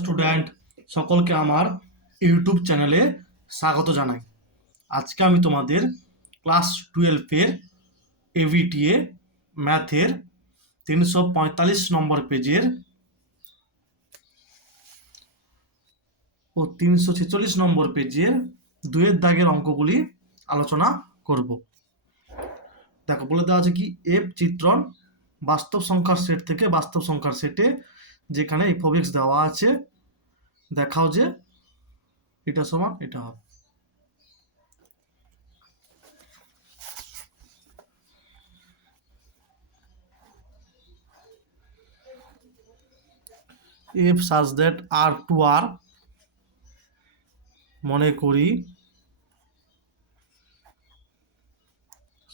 Student সকলকে আমার YouTube চ্যানেলে স্বাগত জানাই। আজকে আমি তোমাদের ক্লাস 12-এর এভিটিএ ম্যাথের 345 নম্বর পেজের ও 346 নম্বর পেজের 2-এর দাগের অঙ্কগুলি আলোচনা করব। দেখো, বলে দেওয়া আছে কি, এফ চিত্রণ বাস্তব সংখ্যার সেট থেকে বাস্তব সংখ্যার সেটে যেখানে এফ অফ এক্স দেওয়া আছে, দেখাও যে এটা সমান এটা হবে। if such that r to r মনে করি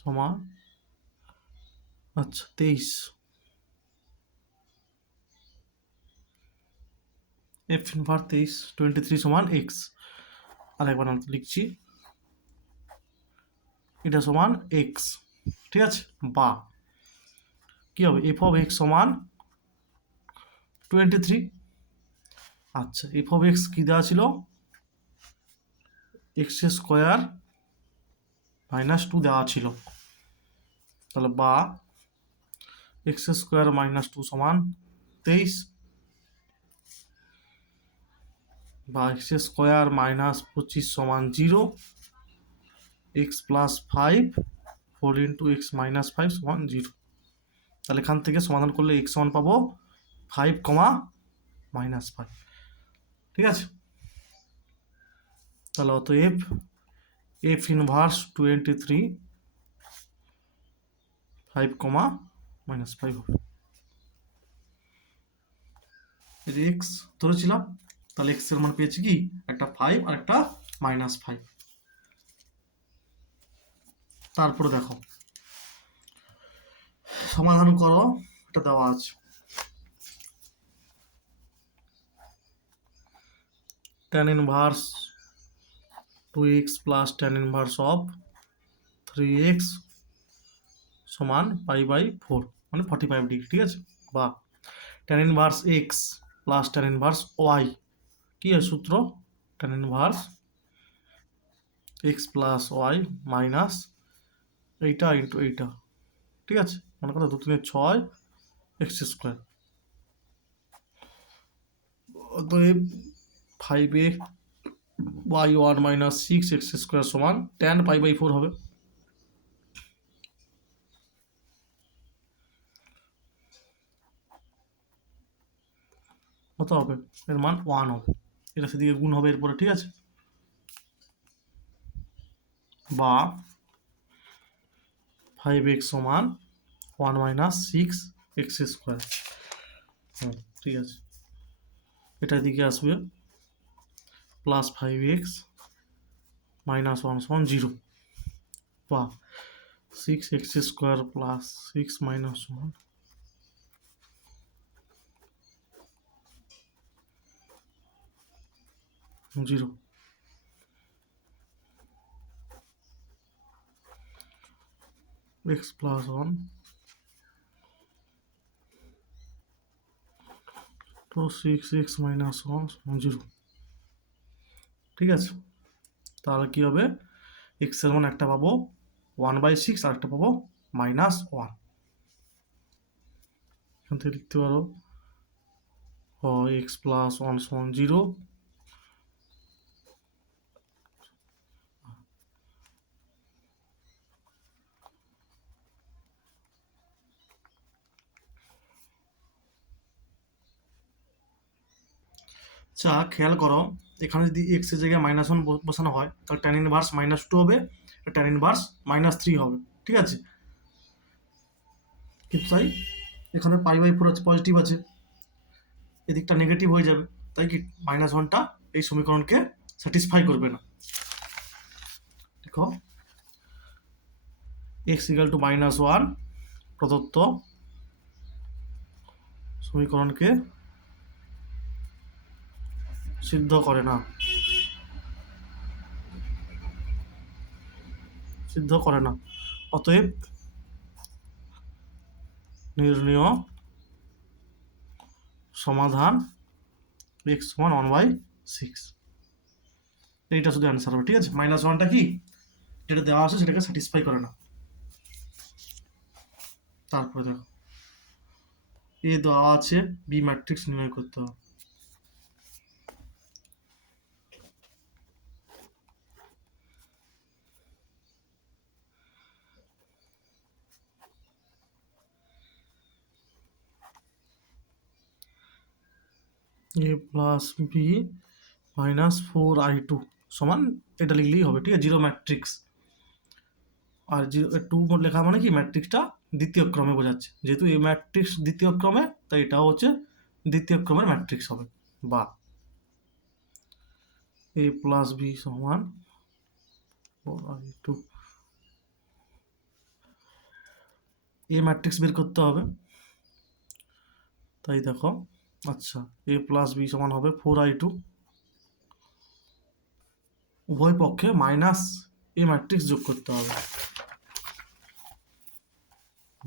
সমান আচ্ছা 23, f ইনভার 23 সমান x, আরেকবার আমি লিখছি এটা সমান x, ঠিক আছে, বা কি হবে f অফ x সমান 23। আচ্ছা, f অফ x কি দেওয়া ছিল, x স্কোয়ার মাইনাস 2 দেওয়া ছিল, তাহলে বা x স্কোয়ার মাইনাস 2 সমান 23, বা x স্কোয়ার মাইনাস 25 সমান 0, x plus 5 4 into x minus 5 সমান 0। তাহলে এখান থেকে সমাধান করলে x সমান পাবো 5, -5, ঠিক আছে। তাহলে অতএব f ইনভার্স 23 5, -5 হবে। x ধরেছিলাম, তাহলে x এর মান পেয়েছি কি, একটা 5 আর একটা -5। তারপরে দেখো সমাধান করো, এটা দেওয়া আছে tan inverse 2x plus tan inverse of 3x সমান π/4 মানে 45 ডিগ্রি, ঠিক আছে। বা tan inverse x plus tan inverse y, কি আছে সূত্র, tan inverse x plus y minus এইটা ইন্টু এইটা, ঠিক আছে। মনে করো 2 3 6 এক্স স্কোয়ার, অতএব 5y1 মাইনাস 6 এক্স স্কোয়ার সমান tan π/4 হবে। কত হবে, এর মান 1 হবে, এটা সেদিকে গুণ হবে এরপরে, ঠিক আছে। বা 5x সমান 1 মাইনাস 6 এক্স স্কোয়ার, ঠিক আছে, এটা দিকে আসবে প্লাস 5x মাইনাস 1 সমান 0, বা 6x square plus 6 minus 1 0, x plus 1 তো 6x মাইনাস 1 সমান 0, ঠিক আছে। তাহলে কি হবে, x এর মান একটা পাবো 1/6 আর একটা পাবো -1, এখান থেকে লিখতে পারো x প্লাস 1 সমান 0, আচ্ছা খেয়াল করো, এখানে যদি x এর জায়গায় -1 বসানো হয় তাহলে tan ইনভার্স -2 হবে, tan ইনভার্স -3 হবে, ঠিক আছে। কিন্তু তাই এখানে π/4 আছে, পজিটিভ আছে, এদিকটা নেগেটিভ হয়ে যাবে, তাই কি -1টা এই সমীকরণকে স্যাটিসফাই করবে না। দেখো x = -1 প্রদত্ত সমীকরণকে সিদ্ধ করে না, অতএব নির্ণীয় সমাধান এক্স সমান 1/6, এইটা শুধু অ্যান্সার হবে। ঠিক আছে, -1টা কি যেটা দেওয়া আছে সেটাকে স্যাটিসফাই করে না। তারপরে দেখো এ দেওয়া আছে, বি ম্যাট্রিক্স নির্ণয় করতে হবে। এ প্লাস বি -4i2 সমান, এটা লিখলেই হবে। ঠিক আছে, জিরো ম্যাট্রিক্স। আর জিরো টু লেখা মানে কি ম্যাট্রিক্সটা দ্বিতীয় ক্রমে বোঝাচ্ছে, যেহেতু এ ম্যাট্রিক্স দ্বিতীয় ক্রমে তাই এটাও হচ্ছে দ্বিতীয় ক্রমের ম্যাট্রিক্স হবে। বা এ প্লাস বি সমান 4i2, এ ম্যাট্রিক্স বের করতে হবে। তাই দেখো, আচ্ছা, এ প্লাস বি সমান হবে 4i2, উভয় পক্ষে মাইনাস এ ম্যাট্রিক্স যোগ করতে হবে।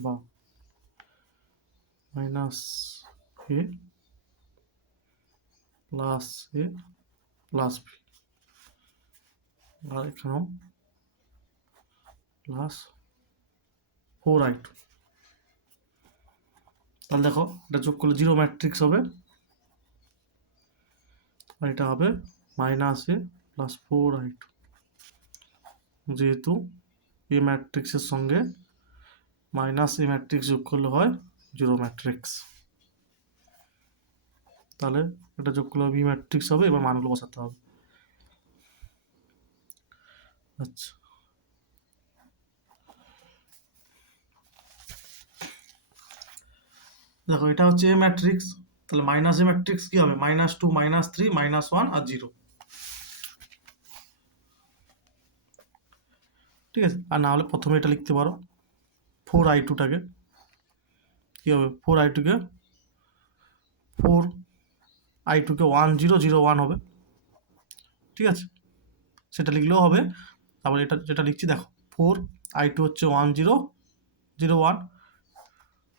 বা মাইনাস এ প্লাস এ প্লাস বি, আর এখানেও প্লাস 4i2। তাহলে দেখো এটা যোগ করলে জিরো ম্যাট্রিক্স হবে, আর এটা হবে মাইনাস এ প্লাস 4i2, যেহেতু এ ম্যাট্রিক্সের সঙ্গে মাইনাস এ ম্যাট্রিক্স যোগ করলে হয় জিরো ম্যাট্রিক্স। তাহলে এটা যোগ করলে বি ম্যাট্রিক্স হবে। এবার মানগুলো বসাতে হবে। আচ্ছা, দেখো এটা হচ্ছে এ ম্যাট্রিক্স, তাহলে মাইনাস এ ম্যাট্রিক্স কি হবে? -2 -3 -1 আর 0। ঠিক আছে, আর না হলে প্রথমে এটা লিখতে পারো 4i2টাকে কি হবে, 4i2কে 1 0 0 1 হবে। ঠিক আছে, সেটা লিখলেও হবে। তারপরে এটা যেটা লিখছি দেখো, 4i2 হচ্ছে 1 0 0 1,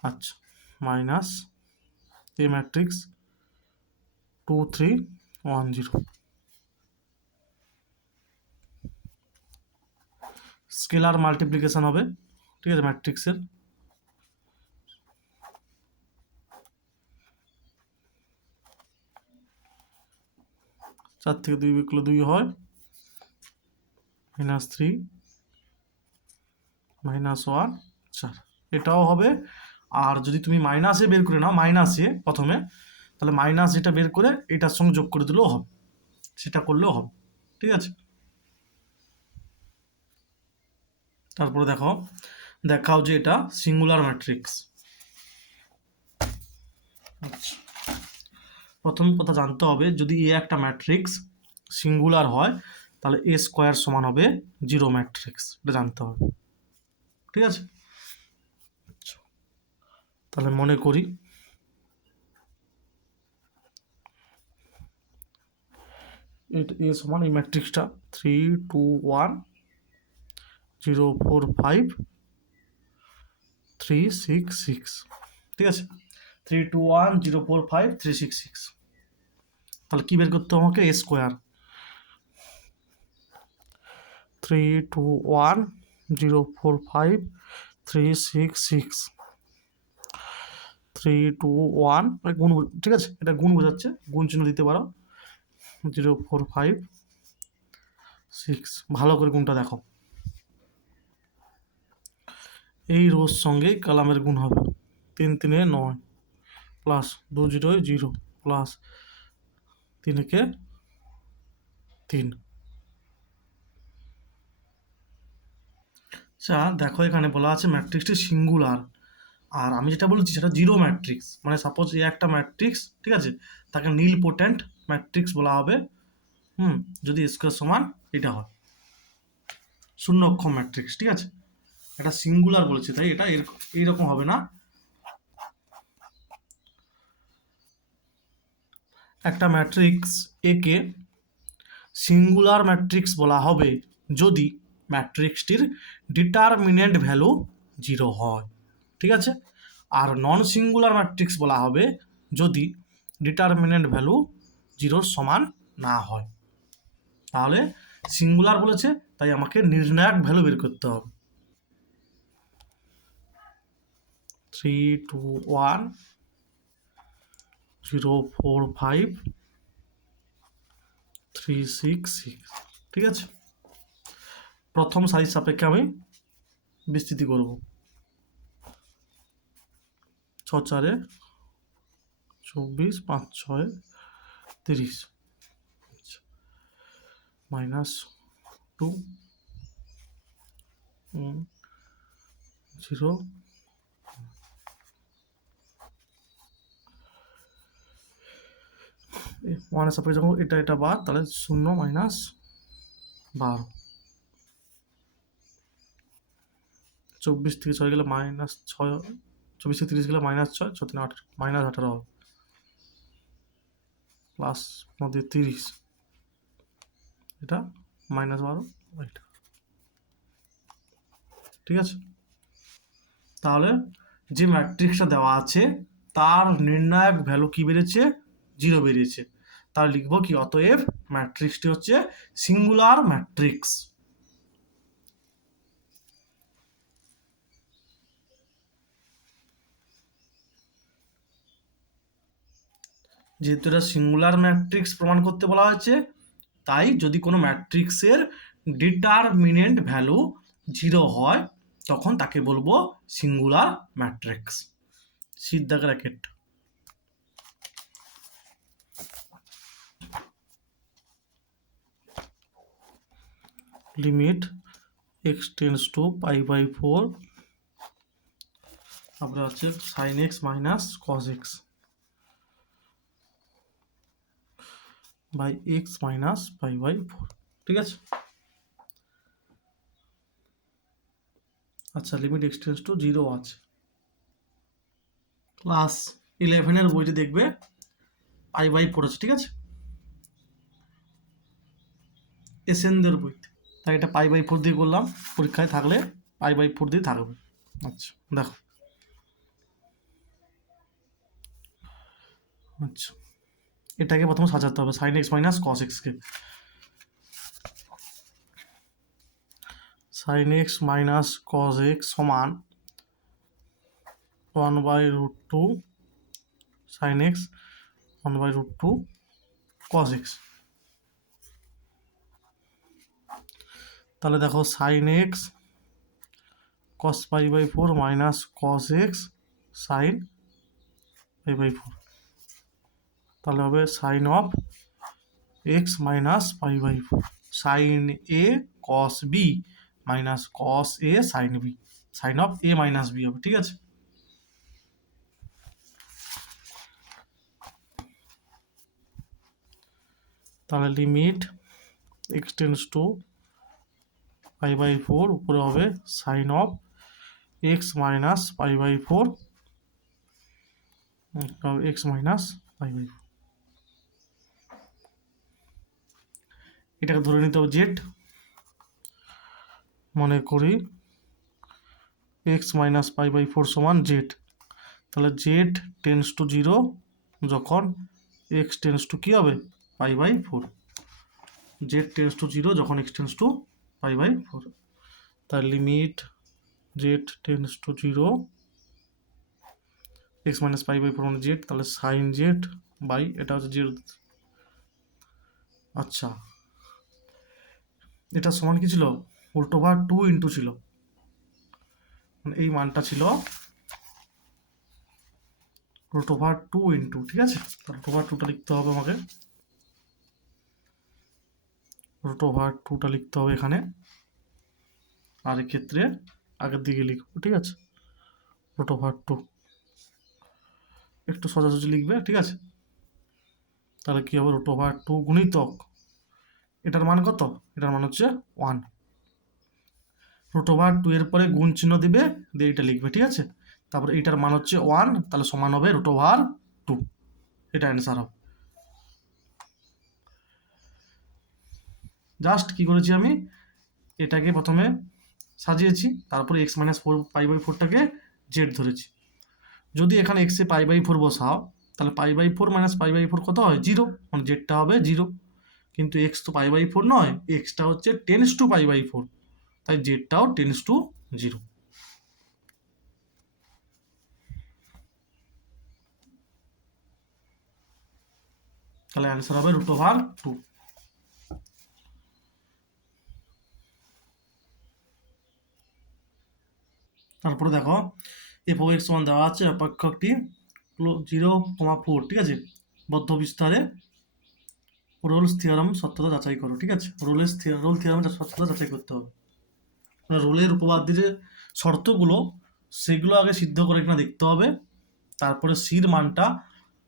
আচ্ছা, মাইনাস এ ম্যাট্রিক্স 2 3 1 0। স্কেলার মাল্টিপ্লিকেশন হবে। ঠিক আছে, ম্যাট্রিক্সের। চার থেকে 2 বিয়োগ করলে 2 হয়, -3 -1 4, এটাও হবে। আর যদি তুমি মাইনাসে বের করে নাও, মাইনাসে প্রথমে, তাহলে মাইনাস এটা বের করে এটার সঙ্গে যোগ করে দিলেও হবে, সেটা করলেও হবে। ঠিক আছে, তারপরে দেখো, দেখাও যে এটা সিঙ্গুলার ম্যাট্রিক্স। আচ্ছা, প্রথম কথা জানতে হবে, যদি এ একটা ম্যাট্রিক্স সিঙ্গুলার হয় তাহলে এ স্কোয়ার সমান হবে জিরো ম্যাট্রিক্স, এটা জানতে হবে। ঠিক আছে, তাহলে মনে করি এ সমান এই ম্যাট্রিক্সটা 3 2 1 0 4 5 3 6 6। ঠিক আছে, 3 2 1 0 4 5 3 6 6। তাহলে কি বের করতে হবে আমাকে? এ স্কোয়ার। 3 2 1 0 4 5 3 6 6, 3 2 1 গুণ। ঠিক আছে, এটা গুণ বোঝাচ্ছে, গুণ চিহ্ন দিতে পারো। 0 4 5 6, ভালো করে গুণটা দেখো। এই রোর সঙ্গে কলামের গুণ হবে, 3 3 9 প্লাস 2 0 0 প্লাস 3 3। আচ্ছা, দেখো এখানে বলা আছে ম্যাট্রিক্সটি সিঙ্গুলার, আর আমি যেটা বলছি সেটা জিরো ম্যাট্রিক্স। মানে সাপোজ এই একটা ম্যাট্রিক্স, ঠিক আছে, তাকে নীল পোটেন্ট ম্যাট্রিক্স বলা হবে। যদি স্কোয়ার সমান এটা হয় শূন্য অক্ষর ম্যাট্রিক্স। ঠিক আছে, এটা সিঙ্গুলার বলেছে তাই এটা এইরকম হবে না। একটা ম্যাট্রিক্স একে সিঙ্গুলার ম্যাট্রিক্স বলা হবে যদি ম্যাট্রিক্সটির ডিটারমিনেন্ট ভ্যালু 0 হয়। ঠিক আছে, আর নন সিঙ্গুলার ম্যাট্রিক্স বলা হবে যদি ডিটারমিনেন্ট ভ্যালু জিরোর সমান না হয়। তাহলে সিঙ্গুলার বলেছে, তাই আমাকে নির্ণায়ক ভ্যালু বের করতে হবে। 3 2 1 0 4 5 3 6 6, ঠিক আছে। প্রথম সারির সাপেক্ষে আমি বিস্তৃতি করব। 6 4 24 5 6 30 -2 0 1 সাপেক্ষে যখন এটা বাদ, তাহলে 0 -12, 24 থেকে 6 গেলে -6, 24 থেকে 30 গেলে -6, 6 3 8, -18 হবে, প্লাস মধ্যে 30, এটা -12, এটা, ঠিক আছে। তাহলে যে ম্যাট্রিক্সটা দেওয়া আছে তার নির্ণায়ক ভ্যালু কি বেরিয়েছে? 0 বেরিয়েছে। তাহলে লিখবো কি? অতএব ম্যাট্রিক্সটি হচ্ছে সিঙ্গুলার ম্যাট্রিক্স। যেহেতু এটা সিঙ্গুলার ম্যাট্রিক্স প্রমাণ করতে বলা হয়েছে, তাই যদি কোনো ম্যাট্রিক্সের ডিটারমিনেন্ট ভ্যালু 0 হয় তখন তাকে বলবো সিঙ্গুলার ম্যাট্রিক্স। সিদ্ধা bracket. Limit x tends to π/4, তারপরে হচ্ছে sin x minus cos x by x minus π/4, ঠিক আছে। আচ্ছা, লিমিট x টেন্ডস টু 0 আছে। ক্লাস 11-এর বইতে দেখবে π/4 আছে, ঠিক আছে, এসএনদের বইতে। তাই এটা π/4 দিয়ে করলাম, পরীক্ষায় থাকলে π/4 দিয়ে থাকবে। আচ্ছা দেখো, আচ্ছা এটাকে প্রথমে সাজাতে হবে, sin x minus cos x কে। sin x minus cos x সমান 1/√2 sin x 1/√2 cos x। তাহলে দেখো sin x cos π/4 minus cos x sin π/4, তাহলে হবে sin of x minus π/4, sin a cos b minus cos a sin b, sin of a minus b হবে, ঠিক আছে। তাহলে limit x tends to π/4, উপরে হবে sin of x minus π/4 x minus π/4, এটাকে ধরে নিতে হবে জেড। মনে করি x মাইনাস π/4 সমান জেড। তাহলে জেড টেন্ডস টু 0 যখন x টেন্ডস টু কী হবে? π/4। জেড টেন্ডস টু 0 যখন x টেন্ডস টু π/4। তার limit Z tends to 0 x minus π/4 মানে জেড, তাহলে সাইন জেড বাই এটা হচ্ছে জেড। আচ্ছা, এটা সমান কি ছিল? √2 ইন্টু ছিল, মানে এই মানটা ছিল √2 ইন্টু, ঠিক আছে। √2টা লিখতে হবে আমাকে, √2টা লিখতে হবে এখানে, আর এক্ষেত্রে আগের দিকে লিখবো, ঠিক আছে। √2 একটু সোজাসুজি লিখবে, ঠিক আছে। তাহলে কি হবে? √2 গুণিতক এটার মান কত? এটার মান হচ্ছে 1। √2 এর পরে গুণ চিহ্ন দিবে, দিয়ে এটা লিখবে, ঠিক আছে। তারপরে এইটার মান হচ্ছে 1, তাহলে সমান হবে √2, এটা অ্যান্সার হবে। জাস্ট কি করেছি আমি? এটাকে প্রথমে সাজিয়েছি, তারপরে x মাইনাস 4 π/4টাকে জেড ধরেছি। যদি এখানে x এ π/4 বসাও, তাহলে π/4 মাইনাস π/4 কত হয় 0, মানে জেডটা হবে 0। কিন্তু এক্স তো π/4 নয়, এক্সটা হচ্ছে টেন্স টু π/4, তাই জেডটাও টেন্স টু 0। তাহলে অ্যান্সার হবে √2। তারপরে দেখো f(x) সমান দেওয়া আছে, অপেক্ষকটি 0,4, ঠিক আছে, বদ্ধ বিস্তারে রোলস থিওরাম সত্যতা যাচাই করো, ঠিক আছে। রোল থিওরামের সত্যতা যাচাই করতে হবে, মানে রোলের উপপাদ্যের যে শর্তগুলো সেগুলো আগে সিদ্ধ করে কিনা দেখতে হবে, তারপরে সির মানটা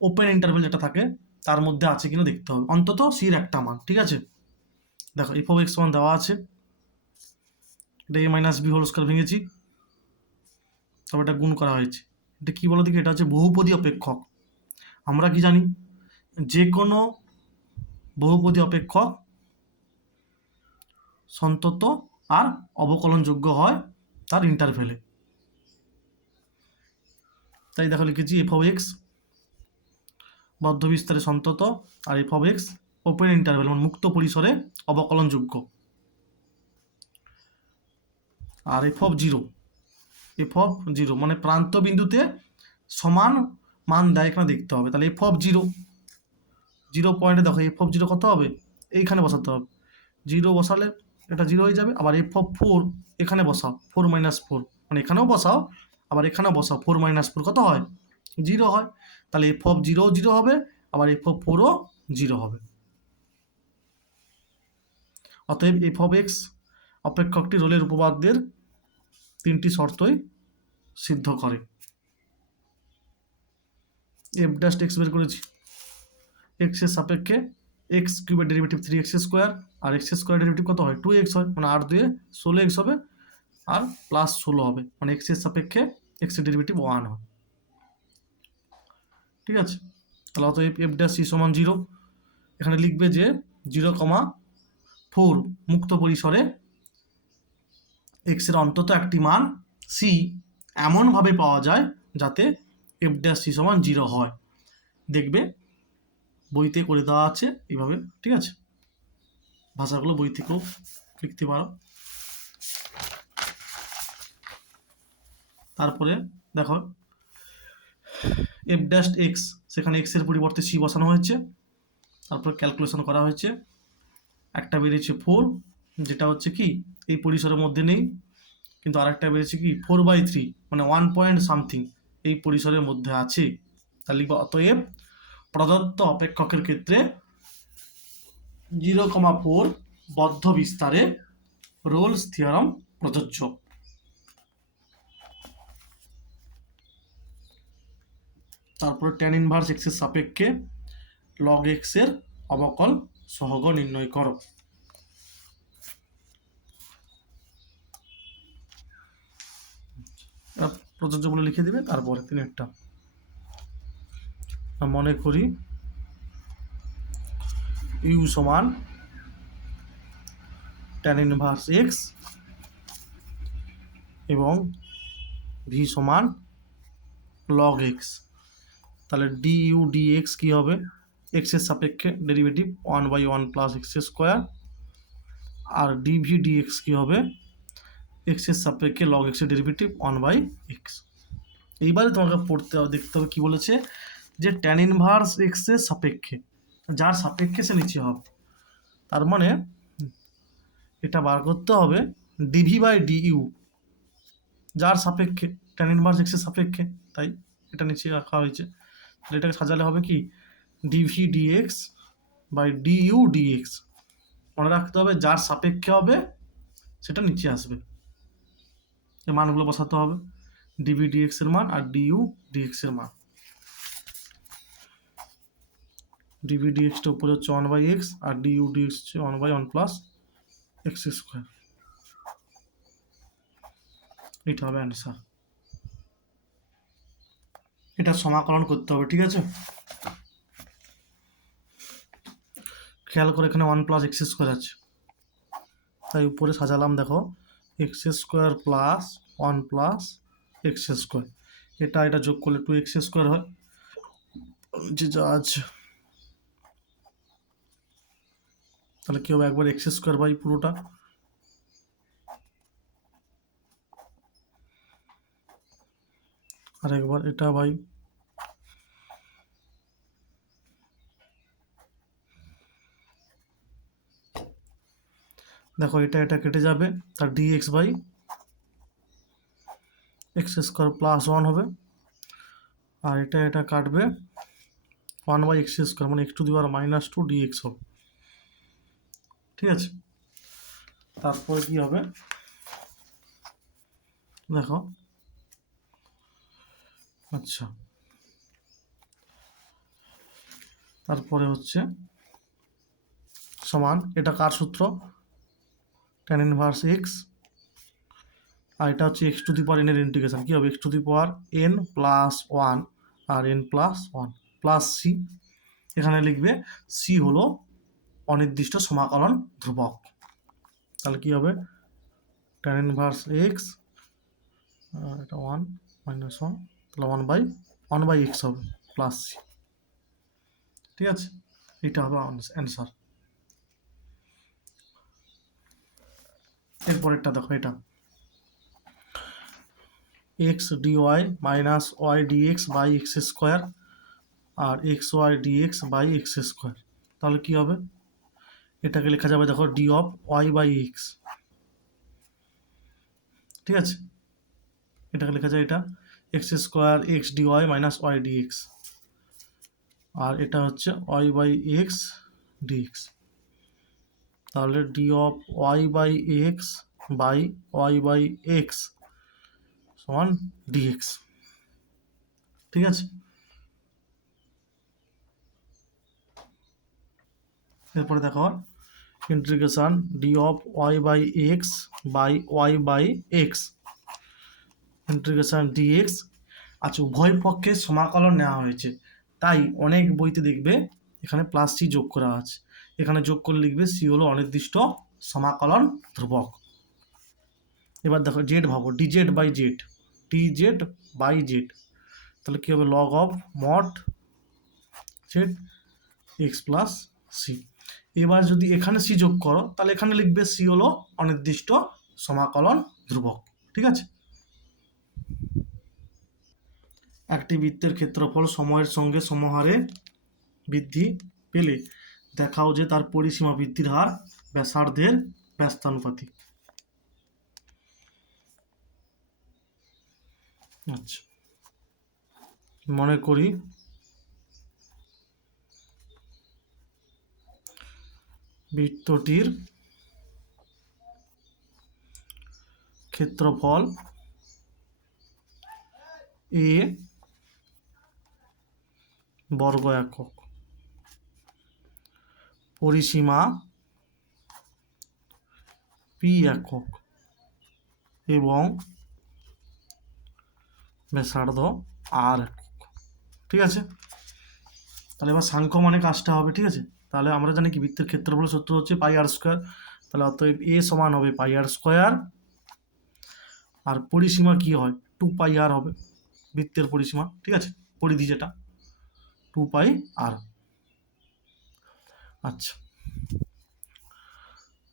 ওপেন ইন্টারভেল যেটা থাকে তার মধ্যে আছে কিনা দেখতে হবে, অন্তত সির একটা মান, ঠিক আছে। দেখো f(x) সমান দেওয়া আছে, এটা a-b² ভেঙেছি, তবে এটা গুণ করা হয়েছে। এটা কি বলো দেখি, এটা হচ্ছে বহুপদী অপেক্ষক। আমরা কি জানি, যে কোনো বহুপদী অপেক্ষক সন্তত আর অবকলনযোগ্য হয় তার ইন্টারভেলে। তাই দেখো লিখেছি f(x) বদ্ধ বিস্তারে সন্তত, আর f(x) ওপেন ইন্টারভেল মানে মুক্ত পরিসরে অবকলনযোগ্য। আর f(0) মানে প্রান্ত বিন্দুতে সমান মান দেয় এখানে দেখতে হবে। তাহলে f(0) 0 পয়েন্টে দেখো f(0) কত হবে, এইখানে বসাতে হবে। 0 বসালে এটা 0 হয়ে যাবে। আবার f(4) এখানে বসাও, 4 - 4, মানে এখানেও বসাও, আবার এখানেও বসাও, 4 - 4 কত হয় 0 হয়। তাহলে f(0) 0 হবে, আবার f(4)ও 0 হবে। অতএব f(x) অপেক্ষকটি রোলের উপপাদ্যের 3টি শর্তই সিদ্ধ করে। f'(x) বের করেছি, x এর সাপেক্ষে x³ এর ডেরিভেটিভ 3x², আর x² ডেরিভেটিভ কত হয় 2x হয়, মানে 8 × 2 = 16x হবে, আর প্লাস 16 হবে, মানে x এর সাপেক্ষে x এর ডেরিভেটিভ 1 হয়, ঠিক আছে। তাহলে অতএব f' সমান 0। এখানে লিখবে যে 0,4 মুক্ত পরিসরে x এর অন্তত একটি মান c এমনভাবে পাওয়া যায় যাতে f' সমান 0 হয়। দেখবে বইতে করে দেওয়া আছে এইভাবে, ঠিক আছে। ভাষাগুলো বই থেকেও লিখতে পারো। তারপরে দেখো f'(x) সেখানে x এর পরিবর্তে c বসানো হয়েছে, তারপর ক্যালকুলেশন করা হয়েছে। একটা বেরিয়েছে 4, যেটা হচ্ছে কি এই পরিসরের মধ্যে নেই, কিন্তু আরেকটা বেরিয়েছে কি 4/3, মানে 1 পয়েন্ট সামথিং এই পরিসরের মধ্যে আছে। তাহলে লিখবো অতএব প্রদত্ত অপেক্ষকের ক্ষেত্রে 0,4 বদ্ধ বিস্তারে রোলস থিওরাম প্রযোজ্য। তারপরে tan ইনভার্স x এর সাপেক্ষে log x এর অবকল সহগ নির্ণয় করো। প্রযোজ্য বলে লিখে দিবে, তারপরে তিনি একটা মনে করি u সমান tan ইনভার্স x এবং v সমান log x। তাহলে du dx কি হবে, x এর সাপেক্ষে ডেরিভেটিভ 1/1 + x², আর dv dx কি হবে, x এর সাপেক্ষে log x এর ডেরিভেটিভ 1/x। এইবারে তোমাকে পড়তে হবে, দেখতে হবে কি বলেছে, যে tan ইনভার্স x এর সাপেক্ষে, যার সাপেক্ষে সে নিচে হবে, তার মানে এটা বার করতে হবে dv/du, যার সাপেক্ষে tan ইনভার্স x এর সাপেক্ষে, তাই এটা নিচে রাখা হয়েছে। তাহলে এটাকে সাজালে হবে কি dv dx/du dx। মনে রাখতে হবে যার সাপেক্ষে হবে সেটা নিচে আসবে, এই মানগুলো বসাতে হবে, dv dx এর মান আর du dx এর মান। dv dx টা উপরে হচ্ছে 1/x, আর du dx হচ্ছে 1/1 + x²। এটা হবে অ্যান্সার। এটা সমাকলন করতে হবে, ঠিক আছে। খেয়াল করে এখানে 1 + x² আছে, তাই উপরে সাজালাম, দেখো x² + 1 + x², এটা যোগ করলে 2x² হয়, যে যা আছে তাহলে কি হবে, একবার এক্স স্কোয়ার বাই পুরোটা, আর একবার এটা বাই, দেখো এটা কেটে যাবে, তার dx by x square plus one হবে, আর এটা কাটবে, ওয়ান বাই এক্স স্কোয়ার মানে x to the power minus two dx হবে। ঠিক আছে, তারপরে কি হবে দেখো, আচ্ছা তারপরে হচ্ছে সমান, এটা কার সূত্র, tan ইনভার্স এক্স, আর এটা হচ্ছে x to the power n এর ইন্টিগ্রেশন, কী হবে x to the power n plus one আর n plus one plus c, এখানে লিখবে সি হলো অনির্দিষ্ট সমাকলন ধ্রুবক, তাহলে কি হবে tan ইনভার্স এক্স, এটা ওয়ান মাইনাস ওয়ান, তাহলে ওয়ান বাই এক্স হবে প্লাস সি। ঠিক আছে, এটা হবে অ্যান্সার। এরপরেরটা দেখো, এটা x dy minus y dx by x square আর x y dx by x square, তাহলে কি হবে, এটাকে লেখা যাবে দেখো d of y by x. ঠিক আছে, এটাকে লেখা যায় এটা x square x dy minus y dx, আর এটা হচ্ছে ওয়াই বাই এক্স ডিএক্স, তাহলে d of y by x by y by x সমান ডিএক্স। ঠিক আছে, এরপরে দেখো integration d of y by x by y by x integration dx. আচ্ছা, উভয় পক্ষে সমাকলন নেওয়া হয়েছে, তাই অনেক বইতে দেখবে এখানে প্লাস সি যোগ করা আছে, এখানে যোগ করে লিখবে সি হলো অনির্দিষ্ট সমাকলন ধ্রুবক। এবার দেখো জেড ভাবো, dz by z, dz by z, তাহলে কী হবে log of mod z x plus c. এবার যদি এখানে সি যোগ করো তাহলে এখানে লিখবে সি হলো অনির্দিষ্ট সমাকলন ধ্রুবক। ঠিক আছে, একটি বৃত্তের ক্ষেত্রফল সময়ের সঙ্গে সমহারে বৃদ্ধি পেলে দেখাও যে তার পরিসীমা বৃদ্ধির হার ব্যাসার্ধের ব্যস্তানুপাতিক। আচ্ছা, মনে করি বৃত্তটির ক্ষেত্রফল এ বর্গ একক, পরিসীমা পি একক এবং ব্যাসার্ধ আর একক। ঠিক আছে, তাহলে এবার সাংখ্য মানে কাজটা হবে। ঠিক আছে, তাহলে আমরা জানি কি বৃত্তের ক্ষেত্রফল সূত্র হচ্ছে পাই আর স্কোয়ার, তাহলে অতএব এ সমান হবে পাই আর স্কোয়ার, আর পরিসীমা কি হয় টু পাই আর হবে বৃত্তের পরিসীমা। ঠিক আছে, পরিধি যেটা টু পাই আর। আচ্ছা,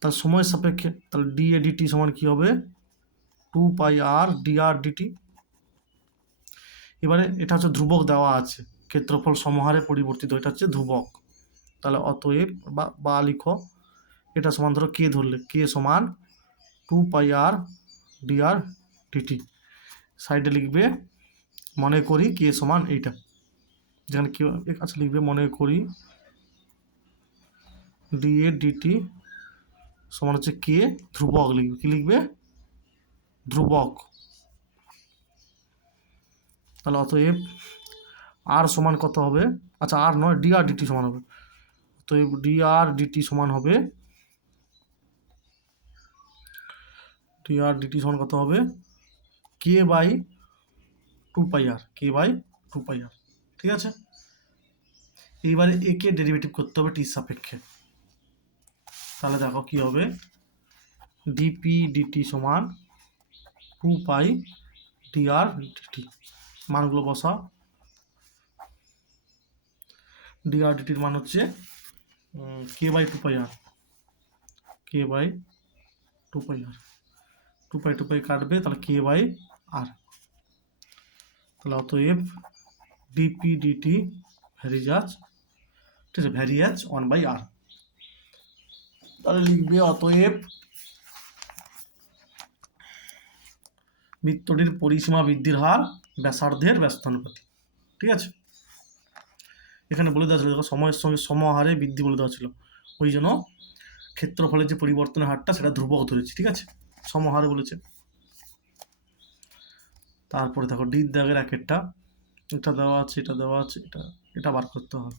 তার সময় সাপেক্ষে তাহলে ডি এ ডিটি সমান কি হবে টু পাই আর ডি আর ডিটি। এবারে এটা হচ্ছে ধ্রুবক দেওয়া আছে, ক্ষেত্রফল সমহারে পরিবর্তিত, এটা হচ্ছে ধ্রুবক, তাহলে অতএব বা লিখো এটা সমান ধরো কে ধরলে, কে সমান টু পাই আর ডি আর ডিটি, সাইডে লিখবে মনে করি কে সমান এইটা, যেখানে কি আচ্ছা লিখবে মনে করি ডি এ ডিটি সমান হচ্ছে কে ধ্রুবক, লিখবে কি লিখবে ধ্রুবক, তাহলে অতএব আর সমান কত হবে, আচ্ছা আর নয় ডি আর ডিটি সমান হবে, অতএব ডি আর ডিটি সমান হবে, ডি আর ডিটি সমান কত হবে k by two pi r, k by two pi r. ঠিক আছে, এইবারে একে ডেরিভেটিভ করতে হবে টির সাপেক্ষে, তাহলে দেখো কি হবে ডিপি ডিটি সমান two pi d r dt, মানগুলো বসাও, ডি আর ডিটির মান হচ্ছে k by two pi r, k by two pi r, two pi কাটবে, তাহলে কে বাই আর। তাহলে অতএব ডিপি ডিটি ভ্যারিজাজ, ঠিক আছে, ভ্যারিয়াজ 1/r। তাহলে লিখবে অতএব বৃত্তটির পরিসীমা বৃদ্ধির হার ব্যাসার্ধের ব্যস্তানুপাতিক। ঠিক আছে, এখানে বলে দেওয়া ছিল দেখো সময়ের সঙ্গে সমহারে বৃদ্ধি বলে দেওয়া ছিল, ওই জন্য ক্ষেত্রফলের যে পরিবর্তনের হারটা সেটা ধ্রুবক ধরেছি। ঠিক আছে, সমহারে বলেছে। তারপরে দেখো ডির দাগের একেরটা, এটা দেওয়া আছে, এটা দেওয়া আছে, এটা এটা বার করতে হবে।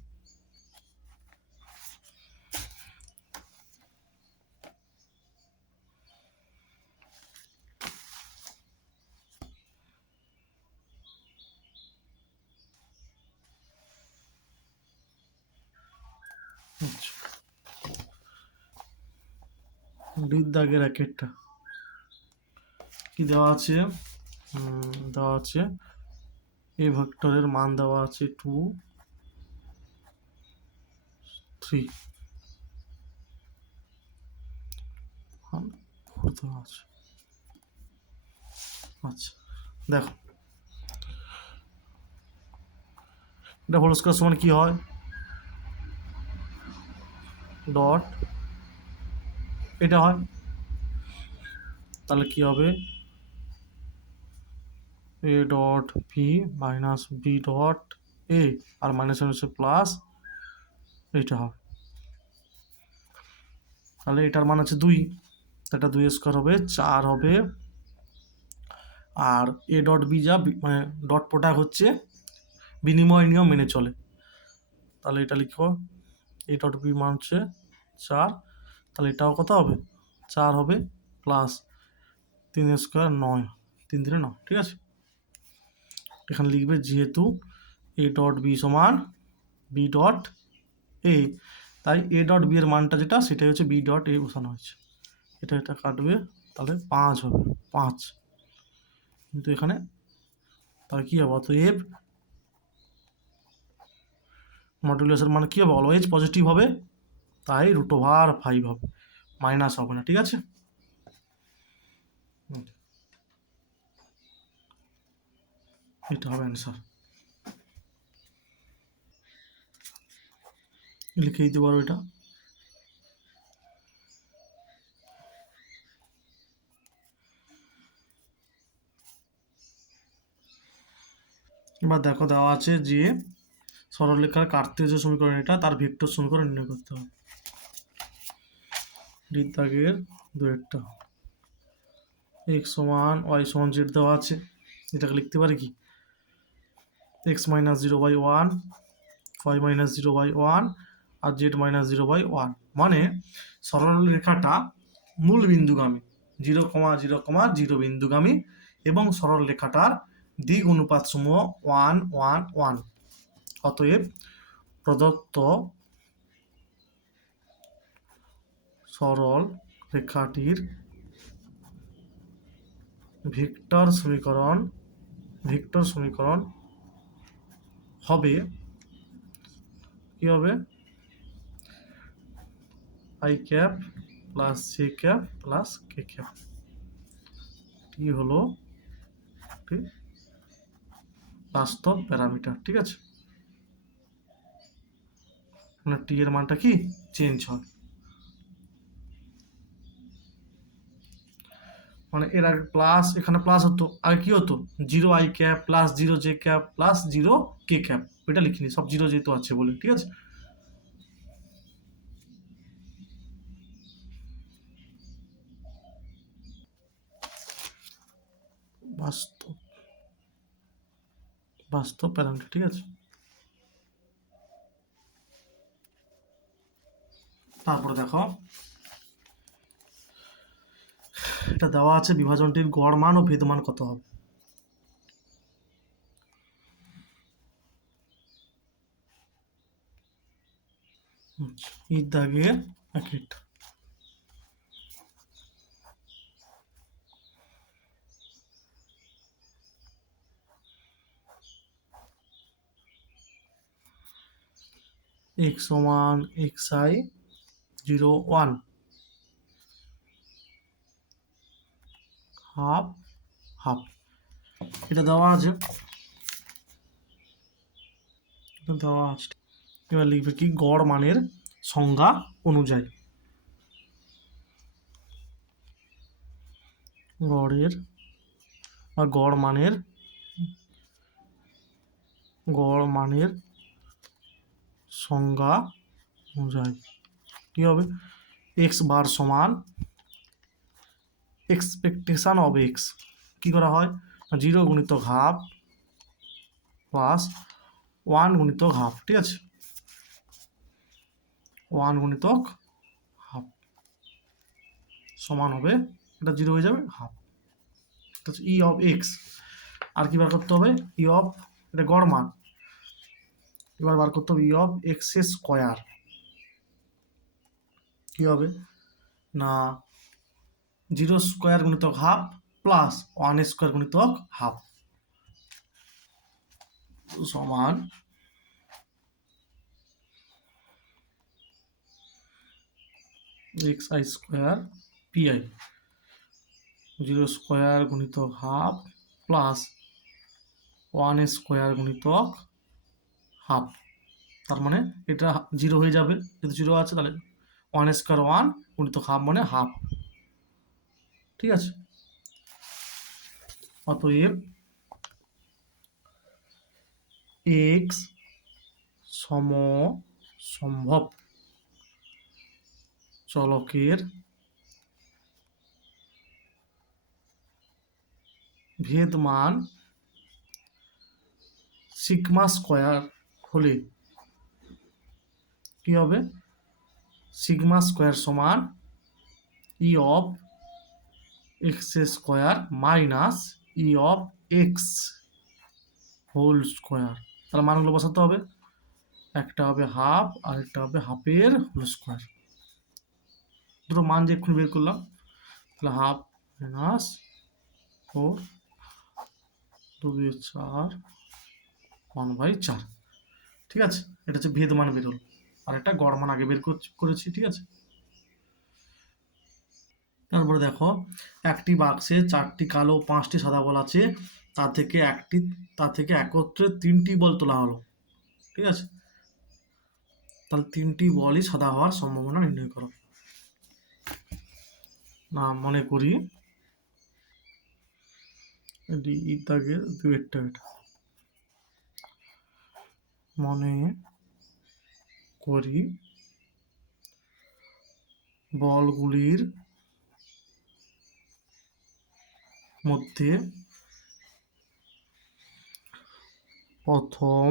ডির দাগের একেরটা কি দেওয়া আছে, দেওয়া আছে এ ভেক্টরের মান দেওয়া আছে 2, 3, 4 দেওয়া আছে। আচ্ছা দেখো, এটা হোল স্কয়ার সমান কি হয়, ডট এটা হয়, তাহলে কি হবে, A dot B minus B dot A, আর মাইনাস হচ্ছে প্লাস, এইটা হবে। তাহলে এটার মান আছে 2, এটা 2 স্কয়ার হবে 4 হবে, আর এ ডট বি যা মানে ডট প্রোডাক্ট হচ্ছে বিনিময় নিয়ম মেনে চলে, তাহলে এটা লিখো এ ডট বি মান হচ্ছে 4, তাহলে এটাও কত হবে 4 হবে, প্লাস 3 স্কয়ার 9, 3 3 9। ঠিক আছে, এখানে লিখবে যেহেতু এ ডট বি সমান বি ডট এ, তাই এ ডট বি এর মানটা যেটা সেটাই হচ্ছে বি ডট এ বসানো হয়েছে, এটা এটা কাটবে, তাহলে 5 হবে, 5, কিন্তু এখানে তাহলে কী হবে, অতএব মডুলাসের মান কী হবে, অলওয়েজ পজিটিভ হবে, তাই √5 হবে, মাইনাস হবে না। ঠিক আছে, এটা হবে অ্যান্সার, লিখে দিতে পারো এটা। এবার দেখো দেওয়া আছে যে সরলরেখার কার্তেজ যে সমীকরণ এটা, তার ভেক্টর সমীকরণ নির্ণয় করতে হবে। ডির দাগের দুয়েরটা, এক্স সমান ওয়াই সমান জেড দেওয়া আছে, এটাকে লিখতে পারি কি এক্স মাইনাস 0/1, ওয়াই মাইনাস 0/1, আর জেড মাইনাস 0/1, মানে সরল রেখাটা মূল বিন্দুগামী 0,0,0 বিন্দুগামী, এবং সরল রেখাটার দিক অনুপাত সমূহ 1 1 1। অতএব প্রদত্ত সরল রেখাটির ভেক্টর সমীকরণ হবে কি হবে, i cap plus j cap plus k cap, t হলো বাস্তব প্যারামিটার। ঠিক আছে, মানে টি এর মানটা কি চেঞ্জ হয়, মানে এর আগে প্লাস, এখানে প্লাস হতো, আগে কি হতো 0 I cap plus 0 J cap plus 0 K cap, ওইটা লিখিনি, সব 0 যেহেতু আছে বলে। ঠিক আছে, বাস্তব প্যারামিটার। ঠিক আছে, তারপরে দেখো এটা দেওয়া আছে বিভাজনটির গড় মান ও ভেদ মান কত হবে। এই দাগের একেরটা, এক্স সমান এক্স আই 0 1 হাফ হাফ, এটা দেওয়া আছে, এবার লিখবে কি গড় মানের সংজ্ঞা অনুযায়ী, গড়ের বা গড় মানের সংজ্ঞা অনুযায়ী কি হবে, এক্স বার সমান এক্সপেকটেশন অফ এক্স কী করা হয়, 0 গুণিতক হাফ প্লাস 1 গুণিতক হাফ, ঠিক আছে, 1 গুণিতক হাফ সমান হবে, এটা 0 হয়ে যাবে হাফ, এটা হচ্ছে ই অফ এক্স। আর কি বার করতে হবে, ই অফ, এটা গড় মান, এবার বার করতে হবে ই অফ এক্স স্কোয়ার, কি হবে না 0 স্কোয়ার গুণিতক হাফ প্লাস 1 স্কোয়ার গুণিতক হাফ সমান x I square P I, 0 square গুণিতক হাফ প্লাস 1 স্কোয়ার গুণিতক হাফ, তার মানে এটা 0 হয়ে যাবে, যদি 0 আছে তাহলে 1 স্কোয়ার 1 গুণিতক হাফ মানে হাফ, ঠিক আছে। অতএব এক্স সমসম্ভব চলকের ভেদ মান সিগমা স্কোয়ার হলে কি হবে, সিগমা স্কোয়ার সমান E of x square minus E of x whole square, তাহলে মানগুলো বসাতে হবে, একটা হবে হাফ আর একটা হবে হাফের হোল স্কোয়ার, দুটো মান যে এক্ষুনি বের করলাম, তাহলে হাফ মাইনাস 4 2 4 1/4, ঠিক আছে, এটা হচ্ছে ভেদ মান বেরোল, আর একটা গড় মান আগে বের করেছি, ঠিক আছে। তারপরে দেখো একটি বাক্সে 4টি কালো 5টি সাদা বল আছে, তা থেকে একত্রে 3টি বল তোলা হলো, ঠিক আছে, তাহলে 3টি বলই সাদা হওয়ার সম্ভাবনা নির্ণয় করো। না মনে করি মনে করি বলগুলির মধ্যে প্রথম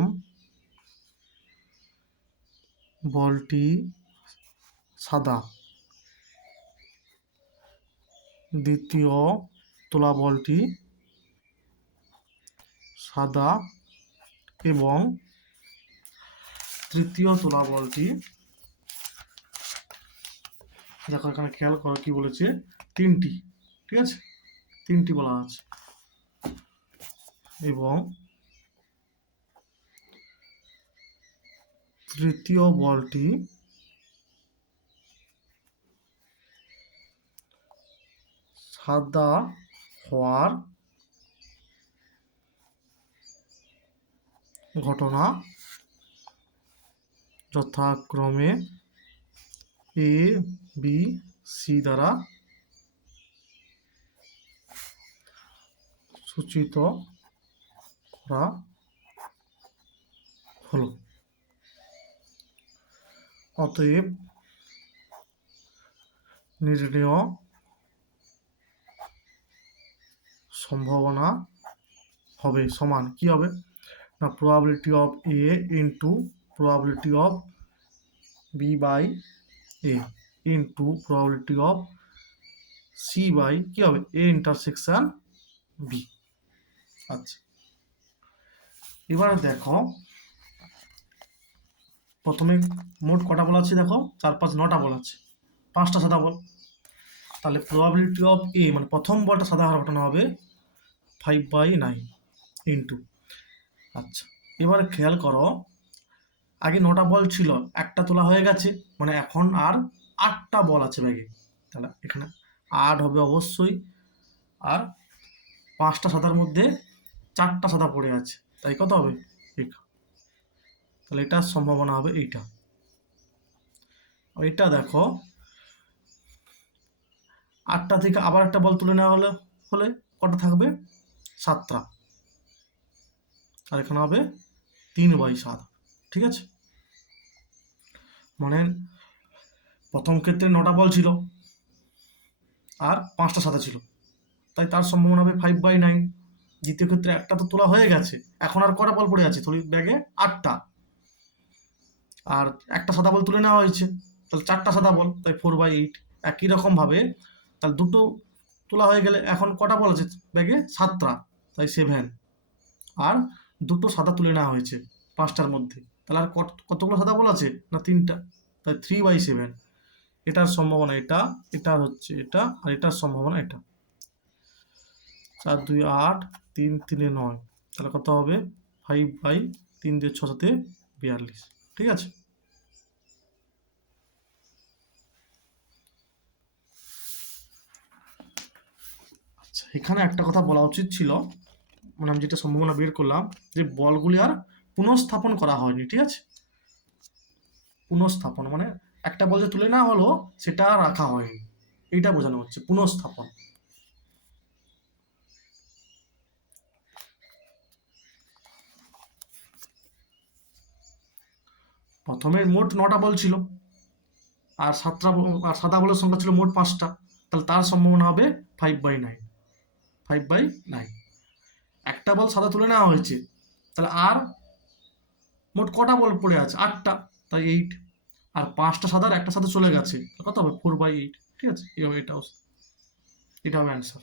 বলটি সাদা, দ্বিতীয় তোলা বলটি সাদা এবং তৃতীয় তোলা বলটি, দেখো এখানে খেয়াল করো কি বলেছে, 3টি, ঠিক আছে, 3টি বলা আছে, এবং তৃতীয় বলটি সাদা হওয়ার ঘটনা যথাক্রমে এ বি সি দ্বারা সূচিত করা হলো। অতএব নির্ণেয় সম্ভাবনা হবে সমান কি হবে না probability of A into probability of B by A into probability of C by কি হবে A intersection B। আচ্ছা এবার দেখো প্রথমে মোট কটা বল আছে, দেখো 4 5 9টা বল আছে, 5টা সাদা বল, তাহলে probability of A মানে প্রথম বলটা সাদা হওয়ার ঘটনা হবে 5/9 ইন্টু, আচ্ছা এবার খেয়াল করো আগে 9টা বল ছিল, একটা তোলা হয়ে গেছে, মানে এখন আর 8টা বল আছে ব্যাগে। তাহলে এখানে 8 হবে অবশ্যই, আর 5টা সাদার মধ্যে 4টা সাদা পড়ে আছে, তাই কত হবে? তাহলে এটার সম্ভাবনা হবে এইটা। এটা দেখো 8টা থেকে আবার একটা বল তুলে নেওয়া হলে হলে কটা থাকবে? 7টা, আর এখানে হবে 3/7। ঠিক আছে, মানে প্রথম ক্ষেত্রে 9টা বল ছিল আর 5টা সাদা ছিল, তাই তার সম্ভাবনা হবে 5/9। দ্বিতীয় ক্ষেত্রে একটা তো তোলা হয়ে গেছে, এখন আর কটা বল পড়ে আছে থলি ব্যাগে? 8টা, আর একটা সাদা বল তুলে নেওয়া হয়েছে, তাহলে 4টা সাদা বল, তাই 4/8। একই রকম ভাবে তাহলে দুটো তোলা হয়ে গেলে এখন কটা বল আছে ব্যাগে? 7টা, তাই 7। আর দুটো সাদা তুলে নেওয়া হয়েছে 5টার মধ্যে, তাহলে আর কতগুলো সাদা বল আছে? না 3টা, তাই 3/7। এটার সম্ভাবনা এটা, এটার হচ্ছে এটা, আর এটার সম্ভাবনা এটা। 4 2 8, 3 3 9, তাহলে কত হবে? 5/3 দিয়ে 6 7 42। ঠিক আছে, আচ্ছা এখানে একটা কথা বলা উচিত ছিল, মানে আমি যেটা সম্ভাবনা বের করলাম, যে বলগুলি আর পুনঃস্থাপন করা হয়নি। ঠিক আছে, পুনঃস্থাপন মানে একটা বল যে তুলে নেওয়া হলো সেটা আর রাখা হয়নি, এইটা বোঝানো হচ্ছে পুনঃস্থাপন। প্রথমে মোট 9টা বল ছিল, আর আর সাদা বলের সংখ্যা ছিল মোট 5টা, তাহলে তার সম্ভাবনা হবে 5/9। 5/9, একটা বল সাদা তুলে নেওয়া হয়েছে, তাহলে আর মোট কটা বল পড়ে আছে? 8টা, তাই 8। আর 5টা সাদার একটা সাদা চলে গেছে, কত হবে? 4/8। ঠিক আছে, এটা হবে অ্যান্সার।